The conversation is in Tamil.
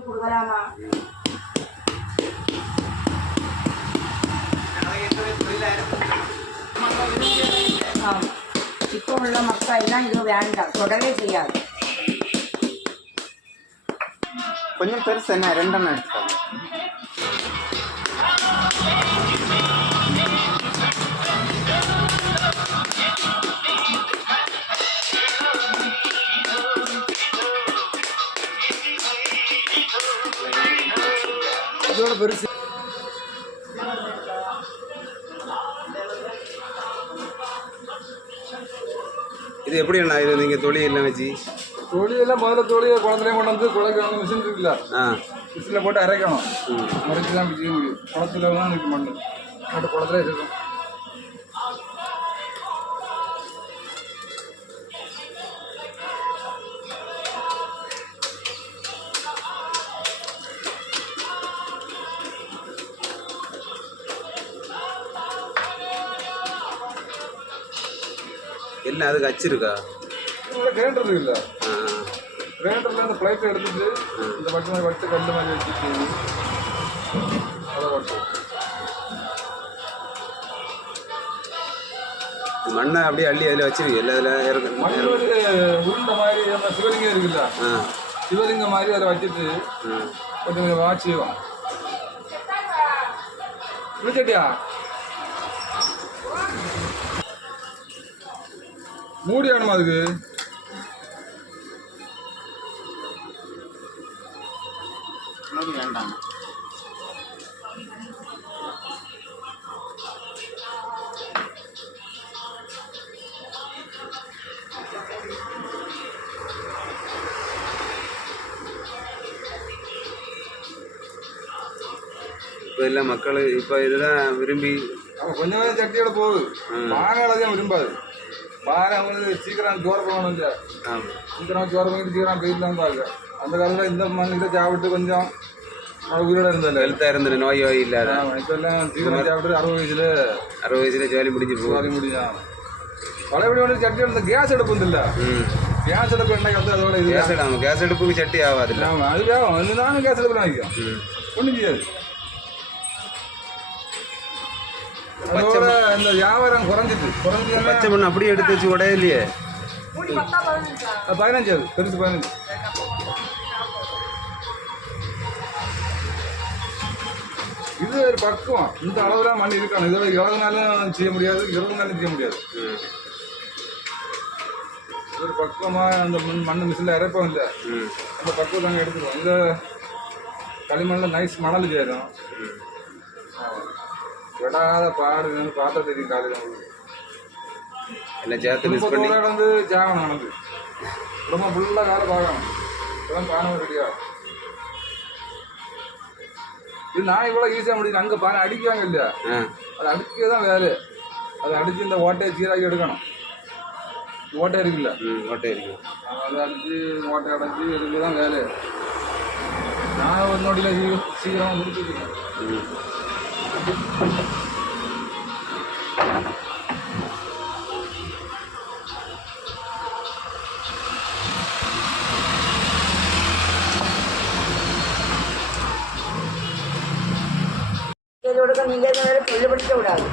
கொடுக்கலாமா ஆம். இப்போ உள்ள மக்கள் எல்லாம் இது வேண்டாம் தொடவே செய்யாது கொஞ்சம் பெருசு என்ன ரெண்டெண்ணம் எடுத்துக்கோங்க இதோட பெருசு. இது எப்படி அண்ணா? இது நீங்கள் தொழில் வச்சு? தொழியெல்லாம் முதல்ல தொழியை குளத்துலேயே கொண்டு வந்து வந்து மிஷின் இருக்குல்ல? ஆ. மிஷினில் போட்டு அரைக்கணும். அரைச்சி தான் முடியும் குளத்துல தான் இருக்கு மண் போட்டு குளத்துல இருக்கும் எல்லாம் அதுக்கு அச்சிருக்கா இதில் கிரைண்டர் ஆ. கிரைண்டரில் அந்த பிளைட்டை எடுத்துட்டு இந்த வட்டு மாதிரி வட்டு கல் மாதிரி வச்சுட்டு அதை வட்டு மண்ணை அப்படியே அள்ளி அதில் வச்சிருக்கு எல்லா இதில் இறக்கு உருண்டை மாதிரி நம்ம சிவலிங்கம் இருக்குல்ல? சிவலிங்கம் மாதிரி அதை வச்சுட்டு கொஞ்சம் கொஞ்சம் வாட்ச் செய்வோம். மூடி வேணுமா அதுக்கு? வேண்டாம். இப்போ எல்லாம் மக்கள் இப்போ இதுதான் விரும்பி அவன் கொஞ்சம் கொஞ்சம் சட்டியோட போகுது. தான் விரும்பாது? சோறு போகணும் இல்லையா ஆமாம் சீக்கிரம் சோறு பண்ணிட்டு சீக்கிரம் போயிடலாம் பாருங்க அந்த காலத்தில் இந்த மண் இதை சாப்பிட்டு கொஞ்சம் உயிரோட இருந்ததில்ல ஹெல்த்தாக இருந்தது நோய் நோய் இல்லாத. இப்போ எல்லாம் சீக்கிரம் சாப்பிட்டு அறுபது வயசுல அறுபது வயசுல ஜோலி முடிஞ்சு போகுது. சோறு முடியும் பழையபடி வந்து சட்டி எடுத்த கேஸ் அடுப்பு இருந்தில்ல ம். கேஸ் அடுப்பு என்ன வந்து அதோட இது கேஸ் நம்ம கேஸ் அடுப்புக்கு சட்டி ஆகாதுல்ல ஆமாம் அது வேகம் அது நானும் கேஸ் அடுப்பு வாங்கிக்கும் ஒன்றும் செய்யாது. அதோட இந்த வியாபாரம் குறைஞ்சிட்டு குறைஞ்சதுன்னா பச்சை மண் அப்படியே எடுத்து வச்சு உடையலையே பதினஞ்சு அது பெருசு பதினஞ்சு. இது ஒரு பக்குவம். இந்த அளவுல மண் இருக்கணும். இதோட இருபது நாளும் செய்ய முடியாது இருபது நாளும் செய்ய முடியாது. ஒரு பக்குவமா அந்த மண் மண் மிஷினில் இறைப்போம் இல்லை. அந்த பக்குவம் தாங்க எடுத்துருவோம் இந்த களிமண்ணில் நைஸ் மணல் சேரும். விடாத பாடு வந்து பார்த்தா தெரியும் காலையில் உங்களுக்கு எல்லாம் சேர்த்து மிஸ் பண்ணி? வந்து ஜாகணும் எனக்கு குடும்பம் ஃபுல்லாக வேலை பார்க்கணும். இப்பதான் பானை ரெடியா இது நான் இவ்வளோ ஈஸியாக முடியும் அங்கே பானை அடிக்குவாங்க இல்லையா? அது அடிக்க தான் வேலை. அதை அடித்து இந்த ஓட்டையை சீராக்கி எடுக்கணும். ஓட்டை இருக்குல்ல? ஓட்டை இருக்கு. அதை அடித்து ஓட்டை அடைச்சி எடுக்க தான் வேலை. நான் ஒரு நொடியில் சீக்கிரம் முடிச்சுக்கிறேன் ம் இதோட நீங்க இந்த வேலை சொல்லுபடுத்த விடாது